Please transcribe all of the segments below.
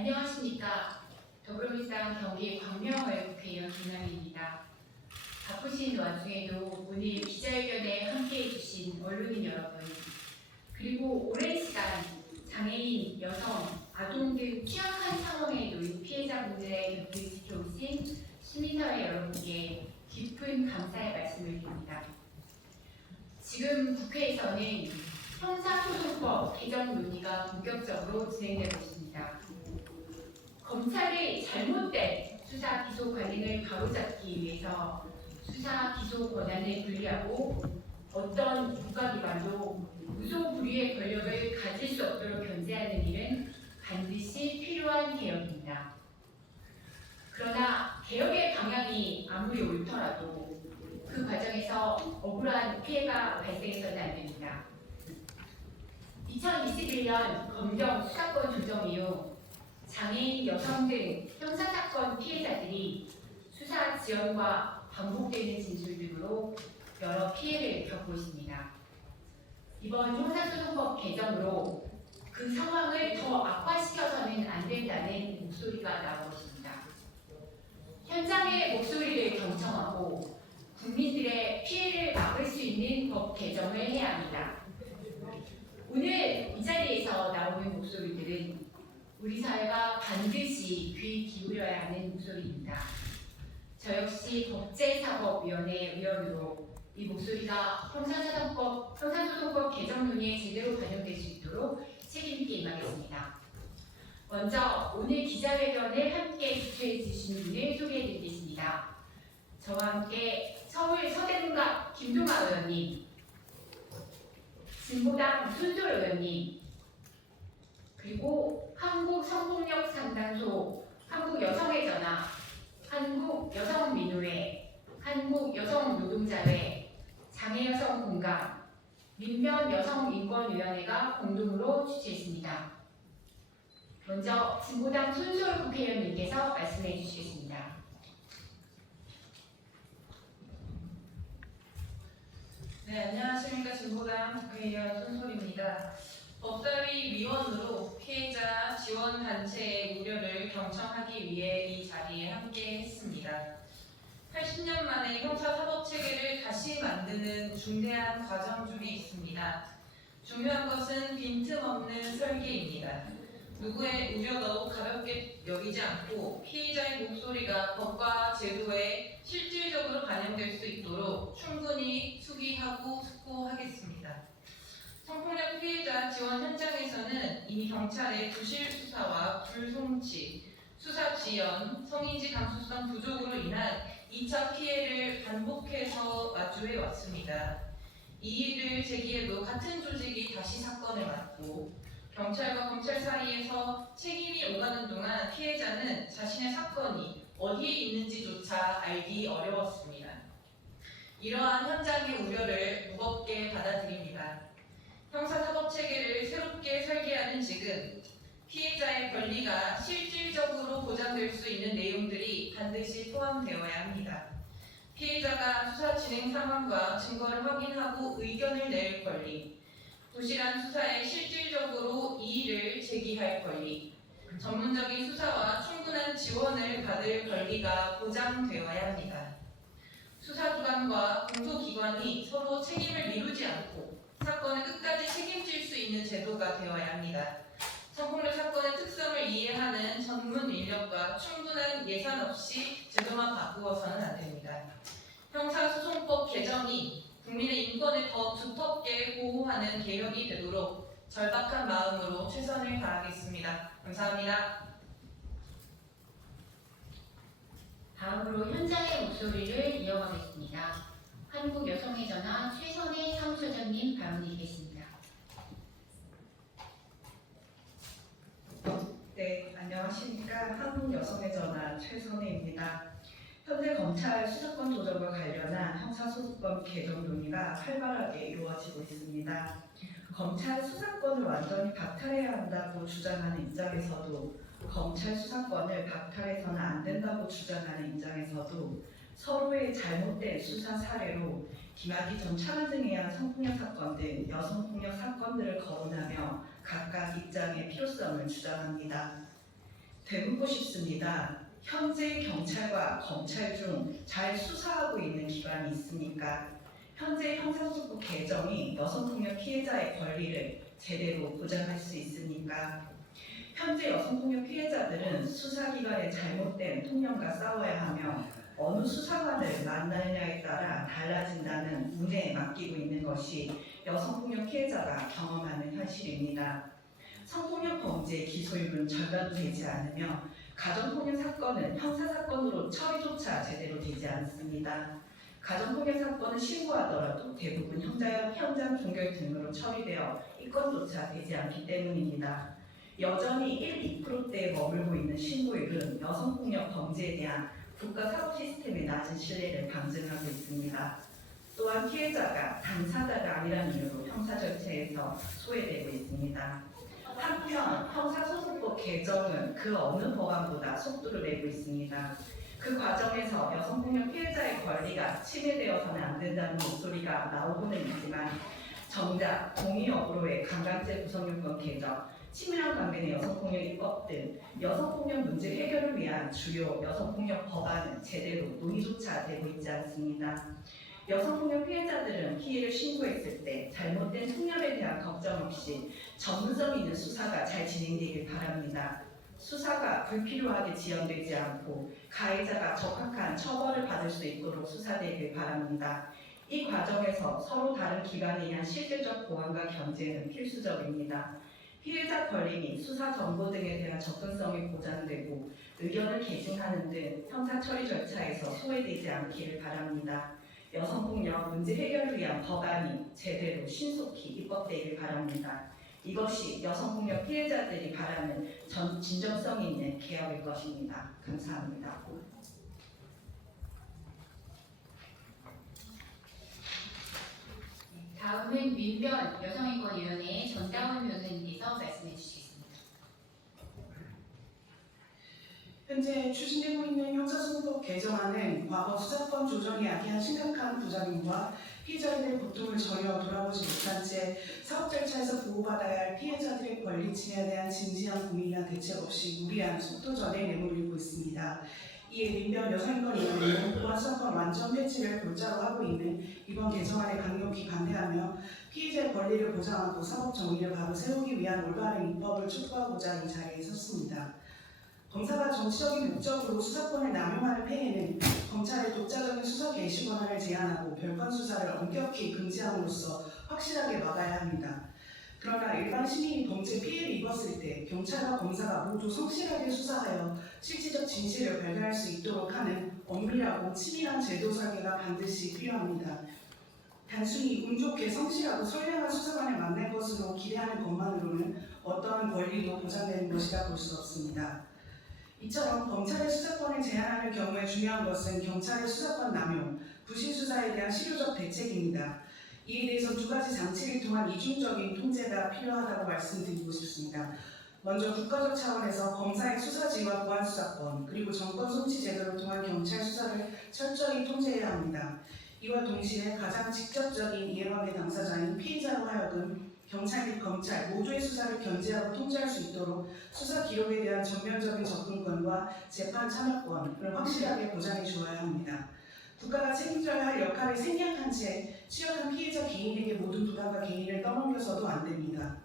안녕하십니까. 더불어민주당 경기 광명을 국회의원 김남희입니다. 바쁘신 와중에도 오늘 기자회견에 함께해 주신 언론인 여러분, 그리고 오랜 시간 장애인, 여성, 아동 등 취약한 상황에 놓인 피해자분들의 곁을 지켜오신 시민사회 여러분께 깊은 감사의 말씀을 드립니다. 지금 국회에서는 형사소송법 개정 논의가 본격적으로 진행되고 있습니다. 검찰의 잘못된 수사 기소 관행을 바로잡기 위해서 수사 기소 권한을 분리하고 어떤 국가기관도 무소불위의 권력을 가질 수 없도록 견제하는 일은 반드시 필요한 개혁입니다. 그러나 개혁의 방향이 아무리 옳더라도 그 과정에서 억울한 피해가 발생해서는 안 됩니다. 2021년 검경 수사권 조정 이후 장애인, 여성 등 형사사건 피해자들이 수사 지연과 반복되는 진술 등으로 여러 피해를 겪고 있습니다. 이번 형사소송법 개정으로 그 상황을 더 악화시켜서는 안 된다는 목소리가 나오고 있습니다. 현장의 목소리를 경청하고 국민들의 피해를 막을 수 있는 법 개정을 해야 합니다. 오늘 이 자리에서 나오는 목소리들은 우리 사회가 반드시 귀 기울여야 하는 목소리입니다. 저 역시 법제사법위원회 위원으로 이 목소리가 형사소송법 개정 논의에 제대로 반영될 수 있도록 책임있게 임하겠습니다. 먼저 오늘 기자회견을 함께 주최해 주신 분을 소개해 드리겠습니다. 저와 함께 서울 서대문갑 김동아 의원님, 진보당 손솔 의원님, 그리고 한국성폭력상담소, 한국여성의 전화, 한국여성민우회, 한국여성노동자회, 장애여성공감, 민변여성인권위원회가 공동으로 주최했습니다. 먼저 진보당 손솔 국회의원님께서 말씀해 주시겠습니다. 네, 안녕하십니까. 진보당 국회의원 손솔입니다. 법사위 위원으로 피해자 지원단체의 우려를 경청하기 위해 이 자리에 함께 했습니다. 80년 만에 형사사법체계를 다시 만드는 중대한 과정 중에 있습니다. 중요한 것은 빈틈없는 설계입니다. 누구의 우려도 가볍게 여기지 않고 피해자의 목소리가 법과 제도에 실질적으로 반영될 수 있도록 충분히 숙의하고 숙고하겠습니다. 성폭력 피해자 지원 현장에서는 이미 경찰의 부실 수사와 불송치, 수사 지연, 성인지 감수성 부족으로 인한 2차 피해를 반복해서 마주해 왔습니다. 이 일을 제기해도 같은 조직이 다시 사건을 맡고 경찰과 검찰 사이에서 책임이 오가는 동안 피해자는 자신의 사건이 어디에 있는지조차 알기 어려웠습니다. 이러한 현장의 우려를 무겁게 받아들입니다. 형사사법체계를 새롭게 설계하는 지금 피해자의 권리가 실질적으로 보장될 수 있는 내용들이 반드시 포함되어야 합니다. 피해자가 수사 진행 상황과 증거를 확인하고 의견을 낼 권리, 부실한 수사에 실질적으로 이의를 제기할 권리, 전문적인 수사와 충분한 지원을 받을 권리가 보장되어야 합니다. 수사기관과 공소기관이 서로 책임을 미루지 않고 사건을 끝까지 책임질 수 있는 제도가 되어야 합니다. 성폭력 사건의 특성을 이해하는 전문 인력과 충분한 예산 없이 제도만 바꾸어서는 안 됩니다. 형사소송법 개정이 국민의 인권을 더 두텁게 보호하는 개혁이 되도록 절박한 마음으로 최선을 다하겠습니다. 감사합니다. 다음으로 현장의 목소리를 이어가겠습니다. 한국여성의 전화 최선혜 사무처장님 발언이겠습니다. 네, 안녕하십니까. 한국여성의 전화 최선혜입니다. 현재 검찰 수사권 조정과 관련한 형사소송법 개정 논의가 활발하게 이루어지고 있습니다. 검찰 수사권을 완전히 박탈해야 한다고 주장하는 입장에서도 검찰 수사권을 박탈해서는 안 된다고 주장하는 입장에서도 서로의 잘못된 수사 사례로 김학의 전 차관등에 의한 성폭력 사건 등 여성폭력 사건들을 거론하며 각각 입장의 필요성을 주장합니다. 되묻고 싶습니다. 현재 경찰과 검찰 중 잘 수사하고 있는 기관이 있습니까? 현재 형사소송법 개정이 여성폭력 피해자의 권리를 제대로 보장할 수 있습니까? 현재 여성폭력 피해자들은 수사기관의 잘못된 통념과 싸워야 하며 어느 수사관을 만나느냐에 따라 달라진다는 운에 맡기고 있는 것이 여성폭력 피해자가 경험하는 현실입니다. 성폭력 범죄 기소율은 절반도 되지 않으며 가정폭력 사건은 형사사건으로 처리조차 제대로 되지 않습니다. 가정폭력 사건은 신고하더라도 대부분 현장 종결 등으로 처리되어 입건조차 되지 않기 때문입니다. 여전히 1~2%대에 머물고 있는 신고율은 여성폭력 범죄에 대한 국가 사법 시스템의 낮은 신뢰를 방증하고 있습니다. 또한 피해자가 당사자가 아니라는 이유로 형사 절차에서 소외되고 있습니다. 한편 형사소송법 개정은 그 어느 법안보다 속도를 내고 있습니다. 그 과정에서 여성폭력 피해자의 권리가 침해되어서는 안 된다는 목소리가 나오고는 있지만 정작 공의업으로의 강간죄 구성요건 개정, 친밀한 관계의 여성폭력 입법 등 여성폭력 문제 해결을 위한 주요 여성폭력 법안은 제대로 논의조차 되고 있지 않습니다. 여성폭력 피해자들은 피해를 신고했을 때 잘못된 통념에 대한 걱정 없이 전문성 있는 수사가 잘 진행되길 바랍니다. 수사가 불필요하게 지연되지 않고 가해자가 적합한 처벌을 받을 수 있도록 수사되길 바랍니다. 이 과정에서 서로 다른 기관에 의한 실질적 보완과 견제는 필수적입니다. 피해자 권리 및 수사 정보 등에 대한 접근성이 보장되고 의견을 개진하는 등 형사 처리 절차에서 소외되지 않기를 바랍니다. 여성폭력 문제 해결을 위한 법안이 제대로 신속히 입법되길 바랍니다. 이것이 여성폭력 피해자들이 바라는 진정성 있는 개혁일 것입니다. 감사합니다. 다음은 민변 여성인권위원회의 전다원 변호사님께서 말씀해 주시겠습니다. 현재 추진되고 있는 형사소송법 개정안은 과거 수사권 조정이 야기한 심각한 부작용과 피해자들의 고통을 전혀 돌아보지 못한 채 사법 절차에서 보호받아야 할 피해자들의 권리 침해에 대한 진지한 고민이나 대책 없이 무리한 속도전에 내몰리고 있습니다. 이에 민변 여성인권위원회는 보안 수사권 완전 폐지를 골자로 하고 있는 이번 개정안에 강력히 반대하며 피해자의 권리를 보장하고 사법 정의를 바로 세우기 위한 올바른 입법을 촉구하고자 이 자리에 섰습니다. 검사가 정치적인 목적으로 수사권을 남용하는 폐해는 검찰의 독자적인 수사 개시 권한을 제한하고 별건 수사를 엄격히 금지함으로써 확실하게 막아야 합니다. 그러나 일반 시민이 범죄 피해를 입었을 때 경찰과 검사가 모두 성실하게 수사하여 실질적 진실을 발견할 수 있도록 하는 엄밀하고 치밀한 제도 설계가 반드시 필요합니다. 단순히 운 좋게 성실하고 선량한 수사관을 만날 것으로 기대하는 것만으로는 어떠한 권리도 보장되는 것이라 볼 수 없습니다. 이처럼 검찰의 수사권을 제한하는 경우에 중요한 것은 경찰의 수사권 남용, 부실 수사에 대한 실효적 대책입니다. 이에 대해서 두 가지 장치를 통한 이중적인 통제가 필요하다고 말씀드리고 싶습니다. 먼저 국가적 차원에서 검사의 수사지휘와 보안 수사권, 그리고 정권 송치 제도를 통한 경찰 수사를 철저히 통제해야 합니다. 이와 동시에 가장 직접적인 이해관계 당사자인 피해자로 하여금 경찰 및 검찰 모두의 수사를 견제하고 통제할 수 있도록 수사 기록에 대한 전면적인 접근권과 재판 참여권을 확실하게 보장해 주어야 합니다. 국가가 책임져야 할 역할을 생략한 채 취약한 피해자 개인에게 모든 부담과 개인을 떠넘겨서도 안 됩니다.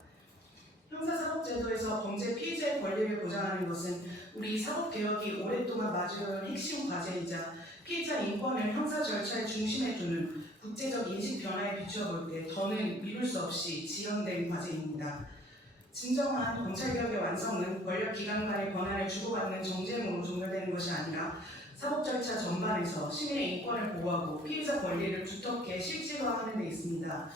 형사사법제도에서 범죄 피해자의 권리를 보장하는 것은 우리 사법개혁이 오랫동안 마주할 핵심 과제이자 피해자 인권을 형사 절차의 중심에 두는 국제적 인식 변화에 비추어 볼 때 더는 미룰 수 없이 지연된 과제입니다. 진정한 검찰개혁의 완성은 권력기관 간의 권한을 주고받는 정쟁으로 종결되는 것이 아니라 사법 절차 전반에서 시민의 인권을 보호하고 피해자 권리를 두텁게 실질화하는 데 있습니다.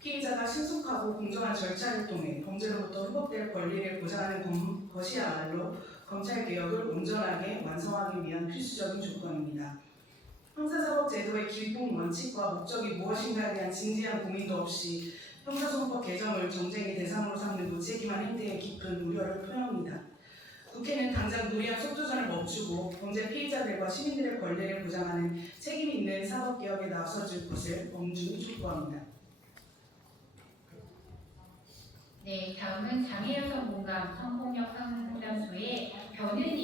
피해자가 신속하고 공정한 절차를 통해 범죄로부터 회복될 권리를 보장하는 것이야말로 검찰개혁을 온전하게 완성하기 위한 필수적인 조건입니다. 형사사법제도의 기본 원칙과 목적이 무엇인가에 대한 진지한 고민도 없이 형사소송법 개정을 정쟁의 대상으로 삼는 무책임한 행태에 깊은 우려를 표합니다. 국회는 당장 무리한 속도전을 멈추고 범죄 피해자들과 시민들의 권리를 보장하는 책임 있는 사법개혁에 나서줄 것을 엄중히 촉구합니다. 네, 다음은 장애여성 공감 성폭력 상담소의 변은희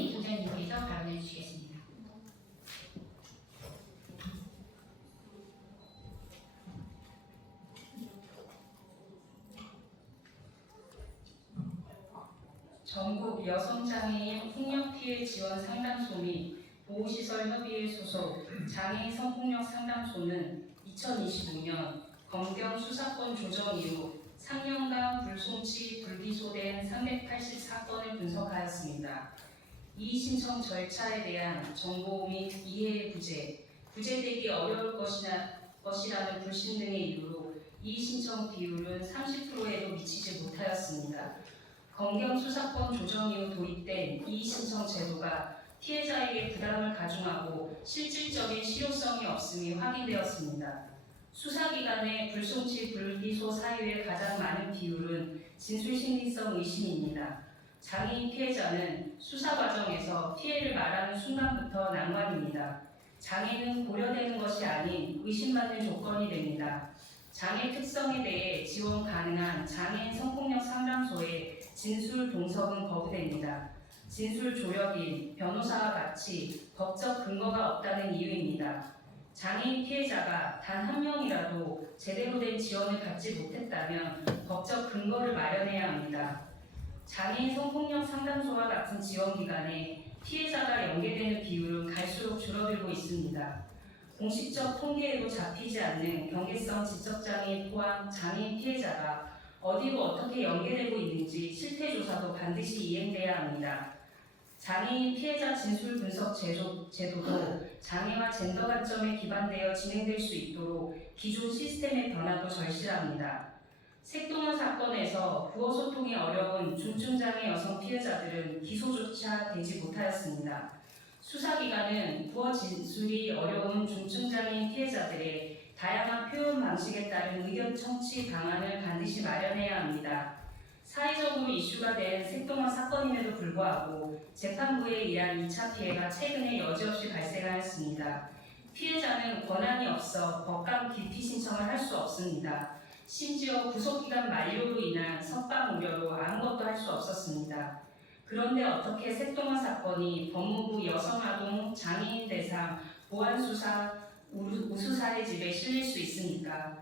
전국 여성장애인 폭력피해 지원 상담소 및 보호시설 협의회 소속 장애인 성폭력 상담소는 2025년 검경 수사권 조정 이후 상년간 불송치 불기소된 380사건을 분석하였습니다. 이의 신청 절차에 대한 정보 및 이해의 부재, 부재되기 어려울 것이라는 불신 등의 이유로 이의 신청 비율은 30%에도 미치지 못하였습니다. 검경 수사권 조정 이후 도입된 이의 신청 제도가 피해자에게 부담을 가중하고 실질적인 실효성이 없음이 확인되었습니다. 수사기관의 불송치 불기소 사유의 가장 많은 비율은 진술신빙성 의심입니다. 장애인 피해자는 수사 과정에서 피해를 말하는 순간부터 난관입니다. 장애는 고려되는 것이 아닌 의심받는 조건이 됩니다. 장애 특성에 대해 지원 가능한 장애인 성폭력 상담소의 진술 동석은 거부됩니다. 진술 조력인 변호사와 같이 법적 근거가 없다는 이유입니다. 장애인 피해자가 단 한 명이라도 제대로 된 지원을 받지 못했다면 법적 근거를 마련해야 합니다. 장애인 성폭력 상담소와 같은 지원기관에 피해자가 연계되는 비율은 갈수록 줄어들고 있습니다. 공식적 통계에도 잡히지 않는 경계성 지적장애인 포함 장애인 피해자가 어디로 어떻게 연계되고 있는지 실태조사도 반드시 이행돼야 합니다. 장애인 피해자 진술 분석 제도도 장애와 젠더 관점에 기반되어 진행될 수 있도록 기존 시스템의 변화도 절실합니다. 색동원 사건에서 부어 소통이 어려운 중증장애 여성 피해자들은 기소조차 되지 못하였습니다. 수사기관은 부어 진술이 어려운 중증장애인 피해자들의 다양한 표현 방식에 따른 의견 청취 방안을 반드시 마련해야 합니다. 사회적으로 이슈가 된 색동원 사건임에도 불구하고 재판부에 의한 2차 피해가 최근에 여지없이 발생하였습니다. 피해자는 권한이 없어 법관 기피 신청을 할 수 없습니다. 심지어 구속기간 만료로 인한 석방 우려로 아무것도 할 수 없었습니다. 그런데 어떻게 색동원 사건이 법무부 여성아동 장애인 대상 보안수사 우수사의 집에 실릴 수 있습니까?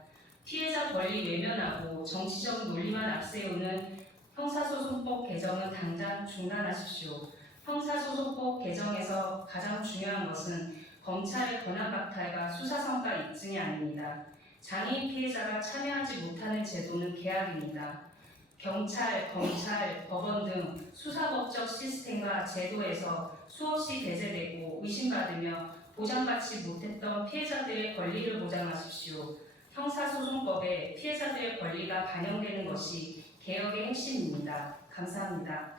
피해자 권리 외면하고 정치적 논리만 앞세우는 형사소송법 개정은 당장 중단하십시오. 형사소송법 개정에서 가장 중요한 것은 검찰의 권한박탈과 수사성과 입증이 아닙니다. 장애인 피해자가 참여하지 못하는 제도는 계약입니다. 경찰, 검찰, 법원 등 수사법적 시스템과 제도에서 수없이 배제되고 의심받으며 보장받지 못했던 피해자들의 권리를 보장하십시오. 형사소송법에 피해자들의 권리가 반영되는 것이 개혁의 핵심입니다. 감사합니다.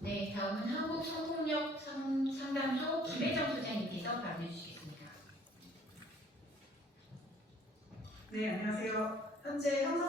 네, 다음은 한국성폭력 상담소 김혜정 소장님께서 발언해주시겠습니다. 네, 안녕하세요. 현재 형사